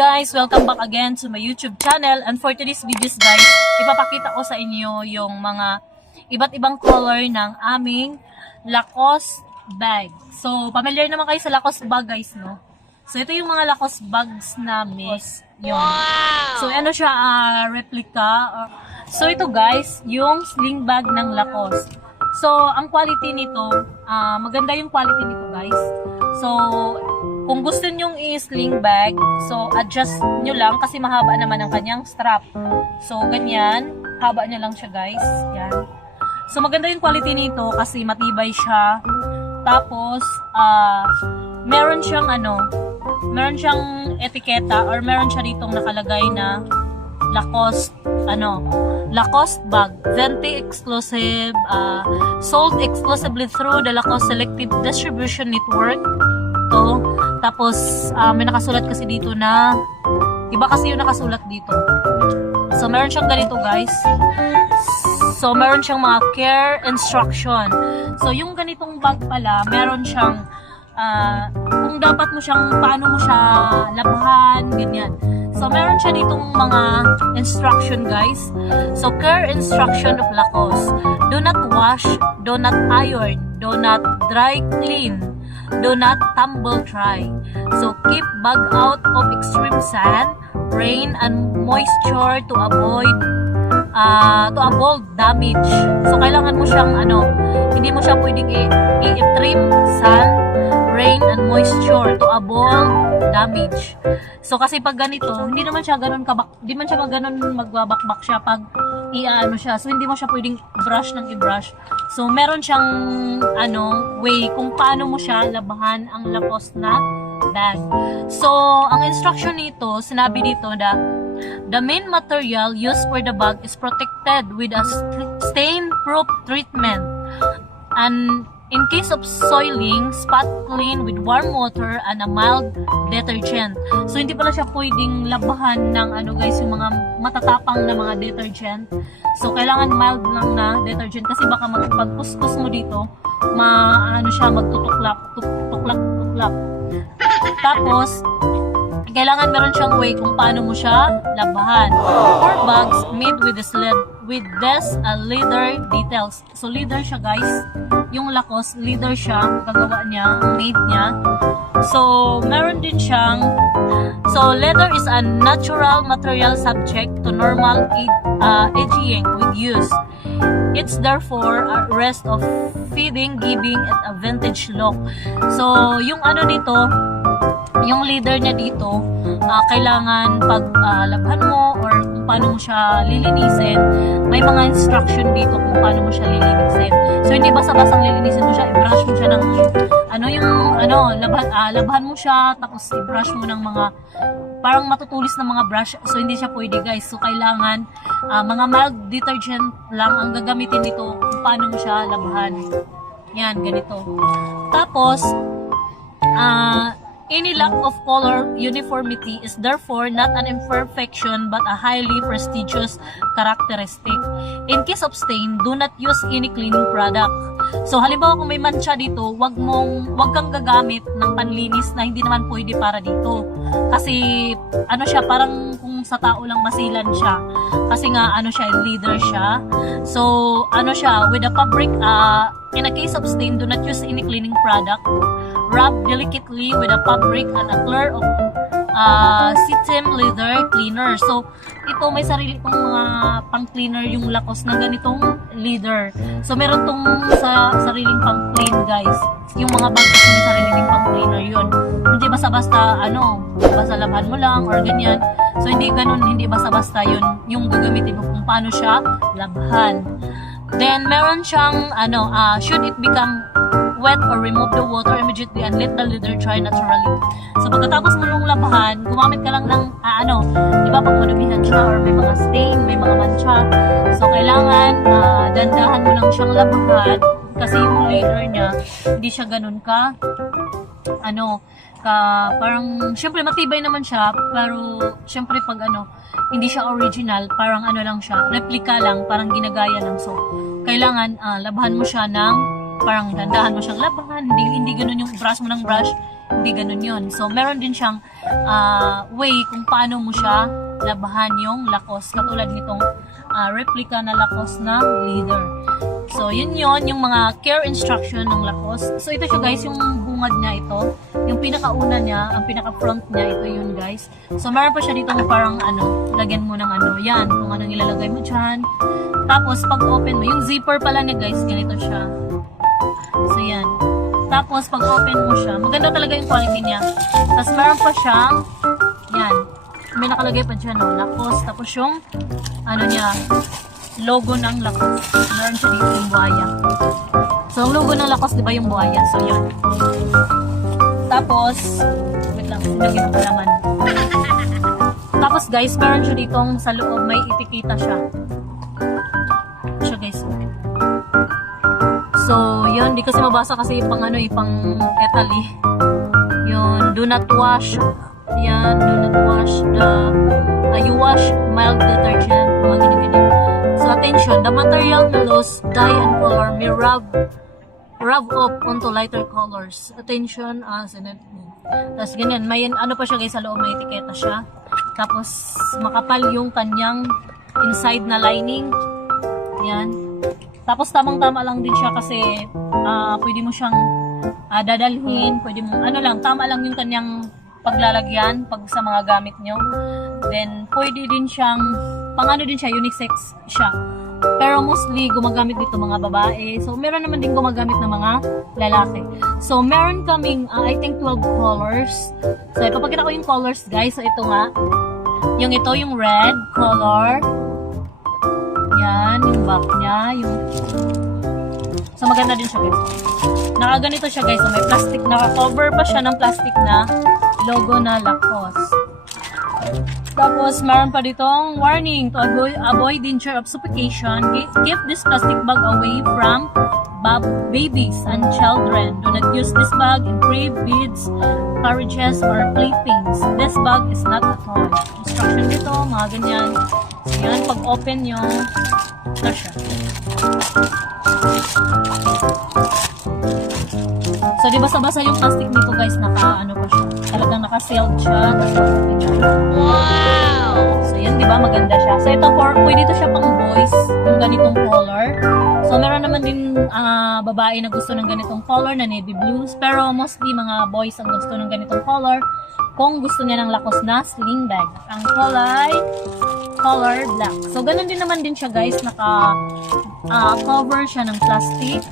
guys! Welcome back again to my YouTube channel, and for today's videos guys, ipapakita ko sa inyo yung mga iba't ibang color ng aming Lacoste bag. So, familiar naman kayo sa Lacoste bag guys, no? So, ito yung mga Lacoste bags namin. Yun. So, ano siya, replica. So, ito guys, yung sling bag ng Lacoste. So, ang quality nito, maganda yung quality nito guys. So, kung gusto nyong i-sling bag, so adjust nyo lang kasi mahaba naman ang kanyang strap. So, ganyan. Haba niya lang siya guys. Yan. So, maganda yung quality nito kasi matibay siya. Tapos, meron siyang meron siyang etiketa or meron siya ditong nakalagay na Lacoste, Lacoste bag, Venti exclusive, sold exclusively through the Lacoste Selective Distribution Network. To. Tapos, may nakasulat kasi dito na, iba kasi yung nakasulat dito. So, meron siyang ganito guys. So, meron siyang mga care instruction. So, yung ganitong bag pala, meron siyang, kung dapat mo siyang, paano mo siya labahan, ganyan. So, meron siya ditong mga instruction guys. So, care instruction of Lacoste. Do not wash, do not iron, do not dry clean, do not tumble dry. So, keep bag out of extreme sun, rain, and moisture to avoid damage. So, kailangan mo siyang hindi mo siya pwedeng i-trim sun, rain, and moisture to avoid damage. So, kasi pag ganito, hindi naman siya ganun magbabakbak siya pag siya. So, hindi mo siya pwedeng brush ng i-brush. So, meron siyang way kung paano mo siya labahan ang Lacoste na bag. So, ang instruction nito, sinabi dito na the main material used for the bag is protected with a stain-proof treatment. And in case of soiling, spot clean with warm water and a mild detergent. So, hindi pala siya pwedeng labahan ng guys, yung mga matatapang na mga detergent. So, kailangan mild lang na detergent kasi baka magpagkuskus mo dito, magtutuklap. Tapos, kailangan meron siyang way kung paano mo siya labahan. 4 bags made with this leather details. So, leather siya guys. Yung Lacoste, leather siya, gagawa niya, made niya. So, meron din siyang, so leather is a natural material subject to normal aging with use. It's therefore a rest of feeding, giving it a vintage look. So, yung nito, yung leather niya dito, kailangan pag labhan mo or kung paano mo siya lilinisin, may mga instruction dito kung paano mo siya lilinisin. So, hindi basta-bastang lilinisin mo siya, i-brush mo siya ng, labhan mo siya, tapos i-brush mo ng mga, parang matutulis na mga brush. So, hindi siya pwede guys. So, kailangan, mga mild detergent lang ang gagamitin dito kung paano mo siya labahan. Yan, ganito. Tapos, any lack of color uniformity is therefore not an imperfection but a highly prestigious characteristic. In case of stain, do not use any cleaning product. So, halimbawa kung may mancha dito, wag kang gagamit ng panlinis na hindi naman pwede para dito. Kasi, siya, parang kung sa tao lang masilan siya. Kasi nga, leather siya. So, siya, with a fabric, in a case of stain, do not use any cleaning product. Rub delicately with a fabric and a clear of Sitem leather cleaner. So, ito may sarili tong mga pang-cleaner yung Lacoste na ganitong leather. So, meron tong sa sariling pang-clean guys. Yung mga bags may sariling pang-cleaner yun. Hindi basta-basta basta labhan mo lang or ganyan. So, hindi ganun, hindi basta-basta yun yung gagamitin mo kung paano siya labhan. Then, meron siyang, should it become wet or remove the water immediately and let the leather dry naturally. So, pagkatapos mo nung labahan, gumamit ka lang ng, di ba, pag madumihan siya or may mga stain, may mga mancha. So, kailangan, dandahan mo lang siyang labahan kasi yung leather niya, hindi siya ganun ka, parang, syempre matibay naman siya, pero, syempre pag hindi siya original, parang lang siya, replica lang, parang ginagaya lang. So, kailangan, labahan mo siya ng, parang dandahan mo siyang labahan, hindi ganun yung brush mo ng brush, hindi ganun yun. So, meron din siyang way kung paano mo siya labahan yung Lacoste. Katulad nitong replica na Lacoste na leader. So, yun yung mga care instruction ng Lacoste. So, ito siya guys, yung bungad niya ito. Yung pinakauna niya, ang pinaka-front niya, ito yun guys. So, meron pa siya dito parang lagyan mo ng yan, kung anong ilalagay mo dyan. Tapos, pag open mo, yung zipper pala niya guys, ganito siya. So, yan. Tapos, pag open mo siya, maganda talaga yung quality niya. Tapos, meron pa siyang, yan, may nakalagay pa dyan, Lacoste. Tapos, yung, niya, logo ng Lacoste. Meron siya dito yung buhaya. So, ang logo ng Lacoste, di ba yung buhaya? So, yan. Tapos, wait lang, sinagyan ko naman. Tapos, guys, meron siya ditong sa loob, may itikita siya. Siya, guys. So, yun, di kasi mabasa kasi pang pang Italy. Yun, do not wash. Yan, do not wash you wash mild detergent, mga ganyan-ganyan. So, attention, the material may lose dye and color may rub off onto lighter colors. Attention, tapos ganyan, may pa siya guys sa loob, may etiketa siya. Tapos, makapal yung kanyang inside na lining. Yan. Tapos tamang-tama lang din siya kasi pwede mo siyang dadalhin, pwede mo, tama lang yung kanyang paglalagyan pag sa mga gamit nyo. Then, pwede din siyang, din siya, unisex siya. Pero mostly, gumagamit dito mga babae. So, meron naman din gumagamit ng mga lalaki. So, meron kaming, I think 12 colors. So, ipapakita ko yung colors guys. So, ito nga. Ito yung red color. Yan, yung back niya, So, maganda din siya, guys. Nakaganito siya, guys. So, may plastic, naka-cover pa siya ng plastic na logo na Lacoste. Tapos, meron pa ditong warning to avoid danger of suffocation. Keep this plastic bag away from babies and children. Do not use this bag in crib, beads, carriages, or playthings. This bag is not a toy. Instruction dito, mga ganyan. So, yan, pag open nyo, ito siya. So, di basa-basa yung plastic nito guys, pa siya. Talagang naka-sealed siya. Wow! So, yun, di ba? Maganda siya. So, ito, pwede ito siya pang boys, yung ganitong color. So, meron naman din babae na gusto ng ganitong color, na navy blues. Pero, mostly, mga boys ang gusto ng ganitong color. Kung gusto niya ng Lacoste na sling bag. Ang color black. So, ganun din naman din siya, guys. Naka-cover siya ng plastic.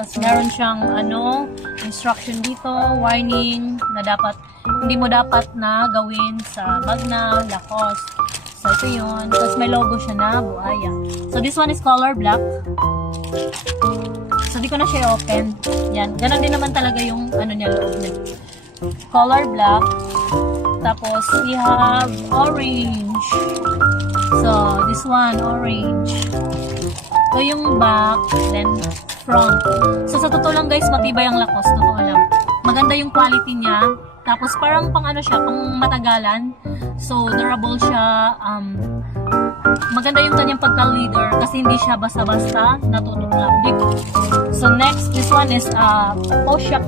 Tapos meron siyang instruction dito, warning na hindi mo dapat na gawin sa bag na Lacoste. So ito yun. Tapos may logo siya na buhaya. So this one is color black. So di ko na siya open. Yan. Ganon din naman talaga yung niya, loob niya. Color black. Tapos we have orange. So this one, orange. So yung back, then front. So, sa totoo lang guys, matibay ang Lacoste. Totoo lang. Maganda yung quality niya. Tapos, parang pang pang matagalan. So, durable siya. Maganda yung kanyang pagka-leader kasi hindi siya basta-basta natutunan lang. So, next, this one is fuchsia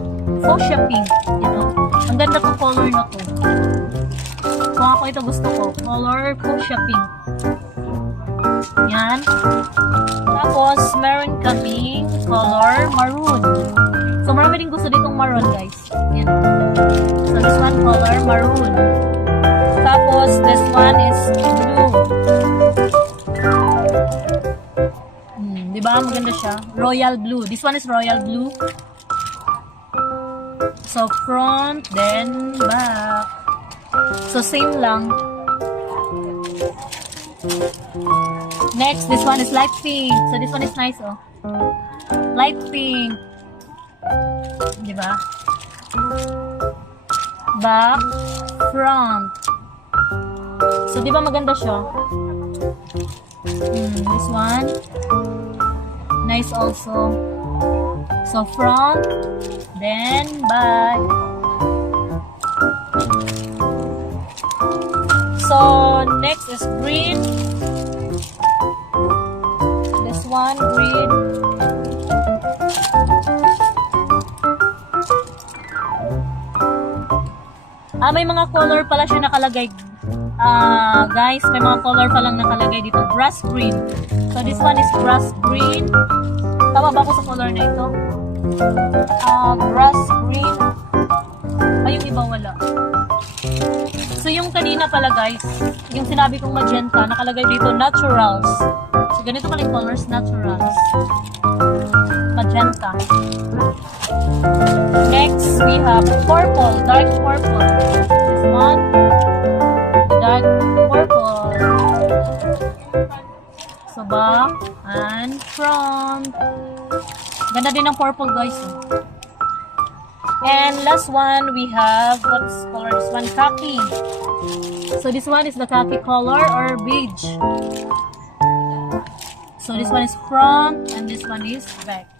pink. Ang ganda ng color na to. Kung ako ito gusto ko, color fuchsia pink. Yan. Tapos, meron kaming color maroon. So, marami din gusto ditong maroon, guys. Yan. So, this one, color maroon. Tapos, this one is blue. Diba? Maganda siya. Royal blue. This one is royal blue. So, front, then back. So, same lang. Next, this one is light pink. So, this one is nice, oh. Light pink. Diba? Back, front. So, diba maganda siya? This one. Nice also. So, front, then back. So, next is green. This one, green. May mga color pala siya nakalagay. Guys, may mga color pa lang nakalagay dito. Grass green. So, this one is grass green. Tama ba ako sa color na ito? Grass green. Yung iba wala. So, yung kanina pala guys, yung sinabi kong magenta, nakalagay dito naturals. So, ganito pala yung colors, naturals. Magenta. Next, we have purple, dark purple. This one, dark purple. So, back and front. Ganda din ng purple guys. And last one, we have, what's color this one? Khaki. So this one is the khaki color or beige. So this one is front and this one is back.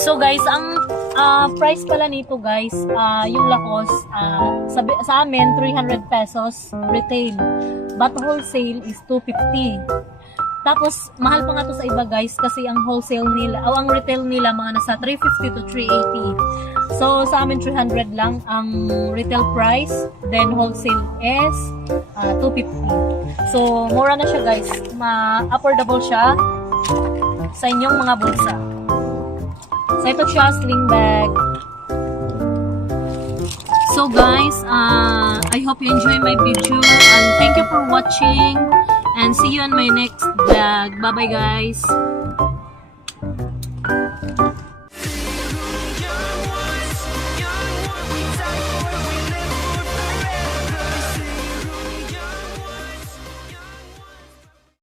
So guys, ang price pala nito guys, yung Lacoste, sa amin 300 pesos retail. But wholesale is 250. Tapos mahal pa nga to sa iba guys kasi ang wholesale nila o ang retail nila mga nasa 350 to 380. So sa amin 300 lang ang retail price, then wholesale is 250. So mura na siya guys, affordable siya sa inyong mga bulsa. So, ito siya, sling bag. So, guys, I hope you enjoy my video. And thank you for watching. And see you on my next vlog. Bye-bye, guys.